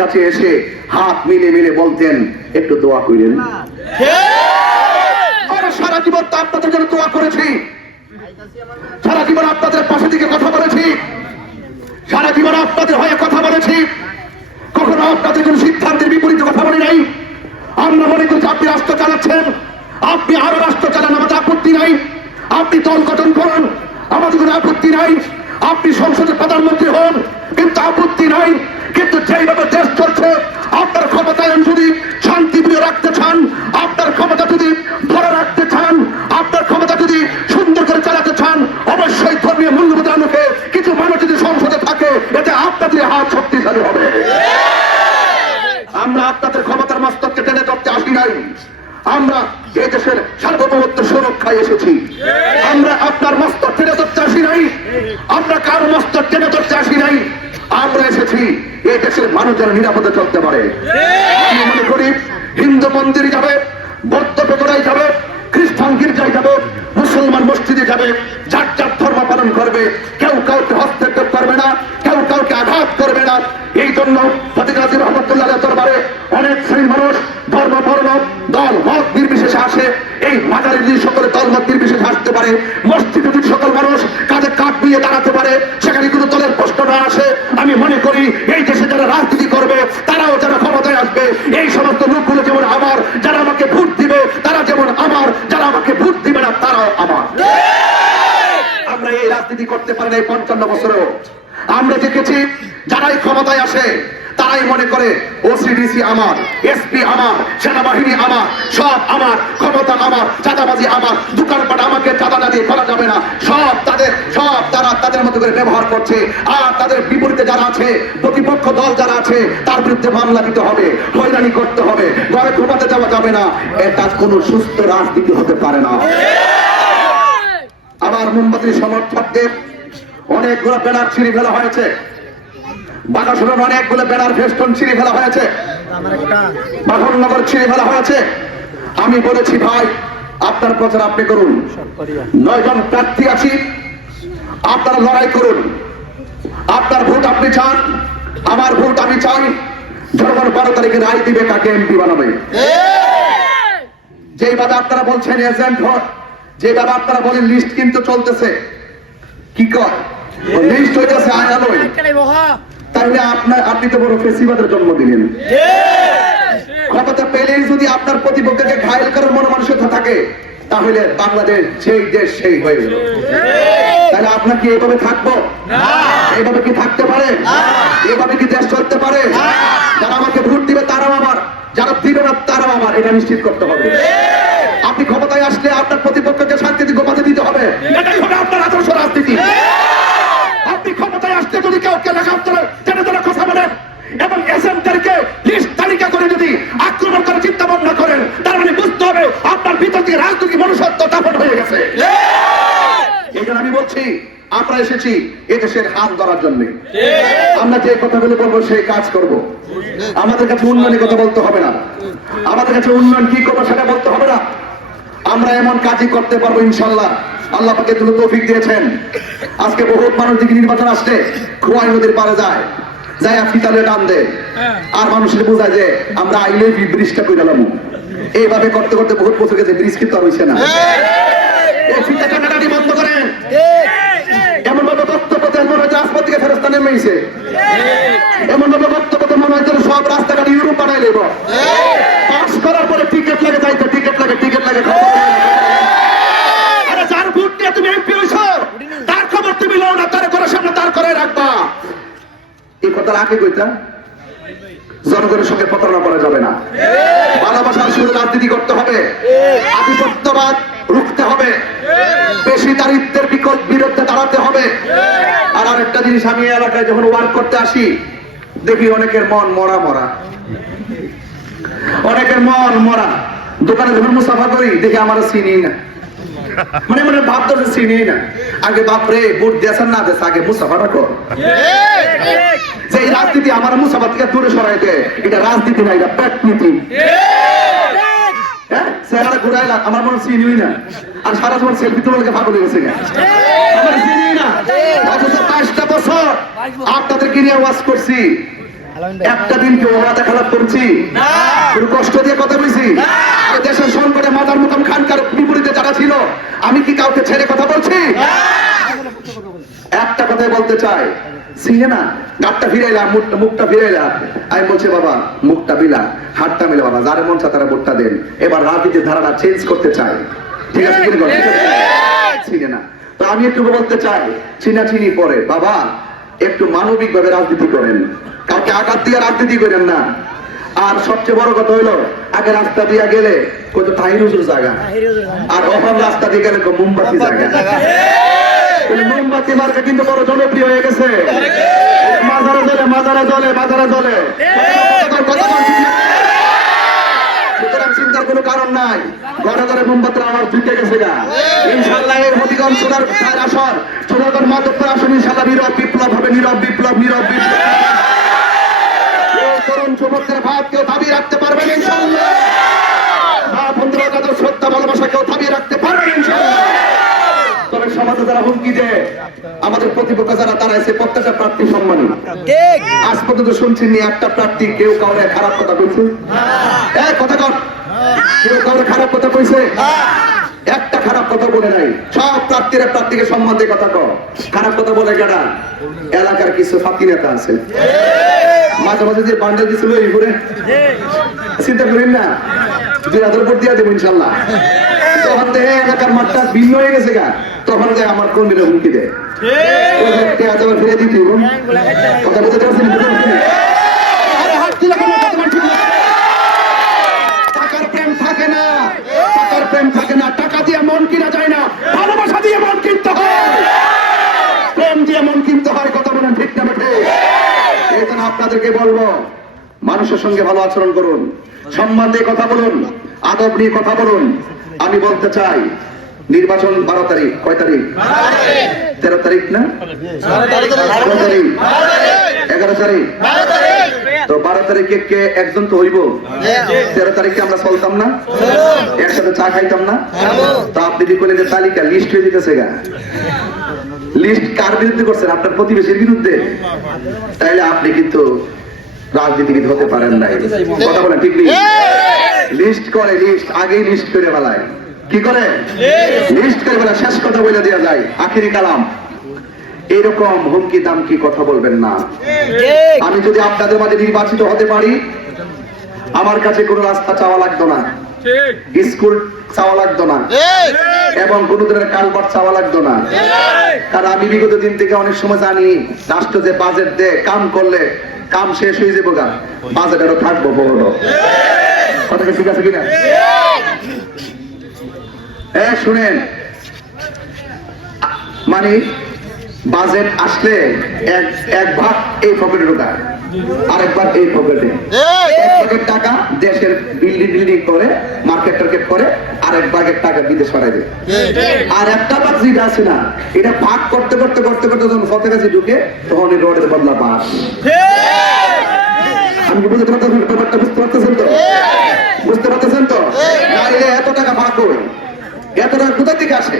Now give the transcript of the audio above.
কাছে এসে হাত মিলে মিলে বলতেন একটু দোয়া করেন সারা জীবন তো আপনাদের জন্য দোয়া করেছি। সারা জীবন আপনাদের পাশে দিকে কথা বলেছি। সারা জীবন আপনাদের হয়ে কথা বলেছি। কখনো আপনাদের কোন সিদ্ধান্তের বিপরীতে কথা বলি নাই। আমরা মনে করছি আপনি রাষ্ট্র চালাচ্ছেন। আপনি আরও রাষ্ট্র চালান আমাদের আপত্তি নাই। আপনি দল গঠন করুন আমাদের কোনো আপত্তি নাই। আপনি সংসদের প্রধানমন্ত্রী হন কিন্তু আপত্তি নাই। কিন্তু যেইভাবে দেশ চলছে, আপনার ক্ষমতায়ন যদি শান্তিপ্রিয় রাখতে চান, আপনার ক্ষমতা যদি ধরে রাখতে চান, আপনার ক্ষমতা যদি সুন্দর করে চালাতে চান, অবশ্যই ধর্মীয় মূল্যবোধ আনুকে কিছু মানুষ যদি সংসদে থাকে, এতে আপনাদের হাত শক্তিশালী হবে। আমরা আপনাদের ক্ষমতার মস্তককে টেনে ধরতে আসি নাই। আমরা এই দেশের সার্বভৌমত্ব সুরক্ষায় এসেছি। আমরা আপনার মস্তক টেনে ধরতে আসি নাই। আমরা কারও মস্তক টেনে ধরতে আসি নাই। আমরা এসেছি এই দেশের মানুষ যেন নিরাপদে চলতে পারে। আমি মনে করি হিন্দু মন্দিরে যাবে বৌদ্ধ পেগোড়ায় যাবে খ্রিস্টান গির্জায় যাবে মুসলমান মসজিদে যাবে যার যার ধর্ম পালন করবে কেউ কাউকে হস্তক্ষেপ করবে না কেউ কাউকে আঘাত করবে না। এই জন্য ফতিকাজী রহমতুল্লাহ দরবারে অনেক শ্রেণির মানুষ ধর্ম বর্ণ দল মত নির্বিশেষে আসে। এই মাজারে যদি সকলে দল মত নির্বিশেষে আসতে পারে মসজিদে যদি সকল মানুষ কাঁধে কাঠ দিয়ে দাঁড়াতে পারে সেখানে কোনো দলের না আসে, আমি মনে করি এই দেশে যারা রাজনীতি করবে, তারাও যারা ক্ষমতায় আসবে। এই সমস্ত লোকগুলো যেমন আমার, যারা আমাকে ভোট দিবে, তারা যেমন আমার, যারা আমাকে ভোট দিবে না, তারাও আমার। আমরা এই রাজনীতি করতে পারি এই পঞ্চান্ন বছরেও। আমরা দেখেছি, যারাই ক্ষমতায় আসে, তারাই মনে করে ওসিডিসি আমার এসপি আমার, সেনাবাহিনী আমার, সব আমার, ক্ষমতা আমার, চাঁদাবাজি আমার, দোকানপাট আমাকে চাঁদা না দিয়ে করা যাবে না। তাদের মতো করে ব্যবহার করছে। আর তাদের বিপরীতে যারা আছে, প্রতিপক্ষ দল যারা আছে, তার বিরুদ্ধে মামলা দিতে হবে, হয়রানি করতে হবে। ঘরে ঘুমাতে যাওয়া যাবে না। এটা কোনো সুস্থ রাজনীতি হতে পারে না। আমার মোমবাতির সমর্থকদের অনেকগুলো ব্যানার ছিঁড়ে ফেলা হয়েছে। বাগাসুরের অনেকগুলো ব্যানার ফেস্টন ছিঁড়ে ফেলা হয়েছে। বাহননগর ছিঁড়ে ফেলা হয়েছে। আমি বলেছি, ভাই, আপনার প্রচার আপনি করুন। নয় জন প্রার্থী আছি। আপনারা লড়াই করুন। আপনার ভোট আপনি চান আমার ভোট আমি চাই। জনগণ বারো তারিখে রায় দিবে কাকে এমপি বানাবে। যেভাবে আপনারা বলছেন এজেন্ট ভোট যেভাবে আপনারা বলেন লিস্ট কিন্তু চলতেছে। কি কয়? লিস্ট হইতেছে আয়ালয় তাহলে আপনার আপনি তো বড় ফেসিবাদের জন্ম দিলেন। ক্ষমতা পেলেই যদি আপনার প্রতিপক্ষকে ঘায়ল করার মন মানসিকতা থাকে তাহলে বাংলাদেশ সেই দেশ সেই হয়ে গেল। তাহলে আপনার কি এইভাবে থাকব? এইভাবে কি থাকতে পারে? এইভাবে কি দেশ চলতে পারে? যারা আমাকে ভোট দিবে তারাও আমার যারা দিবে না তারাও আমার এটা নিশ্চিত করতে হবে। আপনি ক্ষমতায় আসলে আপনার প্রতিপক্ষকে শান্তিতে গোপাতে দিতে হবে। এটাই হবে আপনার আদর্শ রাজনীতি। আপনি ক্ষমতায় আসলে যদি কেউ কেনা আপনারা জেনে হাত ধরার জন্য। আমরা যে কথাগুলো বলব সেই কাজ করব। আমাদের কাছে উন্নয়নের কথা বলতে হবে না। আমাদের কাছে উন্নয়ন কি করব সেটা বলতে হবে না। আমরা এমন কাজই করতে পারব ইনশাল্লাহ। আল্লাহ পাকে তুলে তৌফিক দিয়েছেন। আজকে বহুত মানুষ দিকে নির্বাচন আসছে খোয়াই নদীর পারে যায়। যায় ফিতালে টান দেয় আর মানুষের বোঝায় যে আমরা আইলে ব্রিজটা করে দিলাম এইভাবে করতে করতে বহুত বছর গেছে ব্রিজ কিন্তু আর হইছে না। এই ফিতা টানাটানি বন্ধ করেন এমন ভাবে বক্তব্য দেন মনে হচ্ছে আসমান থেকে ফেরস্তা নেমে এসে এমন ভাবে বক্তব্য দেন মনে হচ্ছে সব রাস্তাঘাট ইউরোপ বানাই নেব পাস করার পরে টিকিট লাগে যাইতে টিকিট লাগে টিকিট লাগে আরে যার ভোট নিয়ে তুমি এমপি হইছ তার খবর তুমি লও না তার ঘরের সামনে তার করে রাখবা। এই কথার আগে কইতা জনগণের সঙ্গে প্রতারণা করা যাবে না। ভালোবাসার শুধু রাজনীতি করতে হবে। আধিপত্যবাদ রুখতে হবে। বেশি দারিদ্রের বিকল্প বিরুদ্ধে দাঁড়াতে হবে। আর আরেকটা জিনিস আমি এলাকায় যখন ওয়ার্ক করতে আসি, দেখি অনেকের মন মরা মরা। অনেকের মন মরা। দোকানে যখন মুসাফা করি, দেখি আমার চিনি না। মানে মানে ভাব তো চিনি না। আগে বাপরে ভোট দিয়েছেন না দেশ, আগে মুসাফাটা কর। যে রাজনীতি আমার মুসাফা থেকে দূরে সরাইতে এটা রাজনীতি না, এটা পেট নীতি। হ্যাঁ? চেহারা ঘুরাইলা, আমার মনে চিনিই না। আর সারা জীবন সেলফি তোলাকে পাগল হয়ে গেছে। আমার চিনি অথচ বাইশটা বছর আপনাদেরকে নিয়ে ওয়াজ করছি। একটা দিন কেউ মাথা খারাপ করছি? কোনো কষ্ট দিয়ে কথা বলছি? দেশের সংকটে মাথার মতন খানকার বিপরীতে যারা ছিল আমি কি কাউকে ছেড়ে কথা বলছি? একটা কথাই বলতে চাই। সিনে না গাটটা ফিরাইলা মুখটা মুখটা ফিরাইলা আমি বলছি বাবা মুখটা বিলা হাতটা মিলে বাবা যারা মন তারা ভোটটা দেন। এবার রাজনীতির ধারাটা চেঞ্জ করতে চাই ঠিক আছে না তো আমি একটু বলতে চাই চিনা চিনি পরে। বাবা একটু মানবিক ভাবে রাজনীতি করেন। কাউকে আঘাত দিয়ে রাজনীতি করেন না। আর সবচেয়ে বড় কথা হইল আগে রাস্তা দিয়ে গেলে কত তাহিরুজুর জায়গা। আর রাস্তা দিয়ে গেলে মোমবাতি জায়গা। মোমবাতি মার্কা কিন্তু বড় জনপ্রিয় হয়ে গেছে। মাজারে জ্বলে মাজারে জ্বলে মাজারে জ্বলে। কথা? সুতরাং চিন্তার কোনো কারণ নাই। ঘরে ঘরে মোমবাতির আওয়াজ ঢুকে গেছে গা। ইনশাল্লাহ এর সোনার খায়ের আসর। সোনাগর মাধবপুর আসন ইনশাল্লাহ নীরব প্রতিপক্ষ যারা তারা এসে প্রত্যেকটা প্রার্থী সম্মানী। আজ পর্যন্ত শুনছি নি একটা প্রার্থী কেউ কাউরে খারাপ কথা এক কথা কর কেউ কাউরে খারাপ কথা কইছে? একটা খারাপ কথা বলে নাই। সব প্রার্থীরা প্রার্থীকে সম্মান দিয়ে কথা কর খারাপ কথা বলে গেটা এলাকার কিছু ফাঁকি নেতা আছে। মাঝে মাঝে যে বান্ডেল দিছিল এই ঘুরে। চিন্তা করেন না। দুই হাজার দিয়ে দেবো ইনশাল্লাহ। দেখে এলাকার মাঠটা ভিন্ন হয়ে গেছে গা। তখন যে আমার কর্মীরা হুমকি দেয়। ফিরে দিতে কথা বলতে পারছেন বুঝতে পারছেন? আরে হাত তুলে কেন কথা বলছেন না? টাকার প্রেম থাকে না টাকার প্রেম থাকে না। টাকা দিয়ে মন কিনা যায় না ভালোবাসা দিয়ে মন কিনতে হয়। প্রেম দিয়ে মন কিনতে হয় কথা বলেন ঠিক না বেঠে। এই জন্য আপনাদেরকে বলব মানুষের সঙ্গে ভালো আচরণ করুন। সম্মান দিয়ে কথা বলুন আদব নিয়ে কথা বলুন। আমি বলতে চাই নির্বাচন বারো তারিখ, কয় তারিখ? তেরো তারিখ না? এগারো তারিখ। তো বারো তারিখে কে একজন তো হইব? তেরো তারিখে আমরা চলতাম না? একসাথে চা খাইতাম না? তো আপনি যে করলেন যে তালিকা লিস্ট হয়ে যেতেছে গা? লিস্ট কার বিরুদ্ধে করছেন? আপনার প্রতিবেশীর বিরুদ্ধে? তাইলে আপনি কিন্তু রাজনীতিবিদ হতে পারেন নাই। কথা বলেন, ঠিক নেই? লিস্ট করে লিস্ট আগেই লিস্ট করে বেলায় কি করে? লিস্ট করে বেলা শেষ কথা বলে দেওয়া যায়। আখিরি কালাম। এরকম হুমকি দামকি কথা বলবেন না। আমি যদি আপনাদের মাঝে নির্বাচিত হতে পারি আমার কাছে কোনো রাস্তা চাওয়া লাগতো না। স্কুল চাওয়া লাগতো না। এবং কোনো ধরনের কালবার চাওয়া লাগতো না। কারণ আমি বিগত দিন থেকে অনেক সময় জানি রাষ্ট্র যে বাজেট দেয় কাম করলে কাম শেষ হয়ে যাব গা। বাজেট আরও থাকব বড় কথা ঠিক আছে কিনা? হ্যাঁ শুনেন। মানে বাজেট আসলে এক এক ভাগ এই পকেটে ঢোকায় আরেক ভাগ এই পকেটে টাকা দেশের বিল্ডিং বিল্ডিং করে মার্কেট টার্কেট করে আরেক ভাগের টাকা বিদেশ পাঠাই দেয়। আর একটা ভাগ যেটা আছে না এটা ভাগ করতে করতে করতে করতে যখন ফতে কাছে ঢুকে তখন এই রোডের বদলা বাস আমি বুঝতে পারতেছেন ব্যাপারটা বুঝতে পারতেছেন তো? বুঝতে পারতেছেন? এত টাকা ভাগ করুন এত টাকা কোথা থেকে আসে?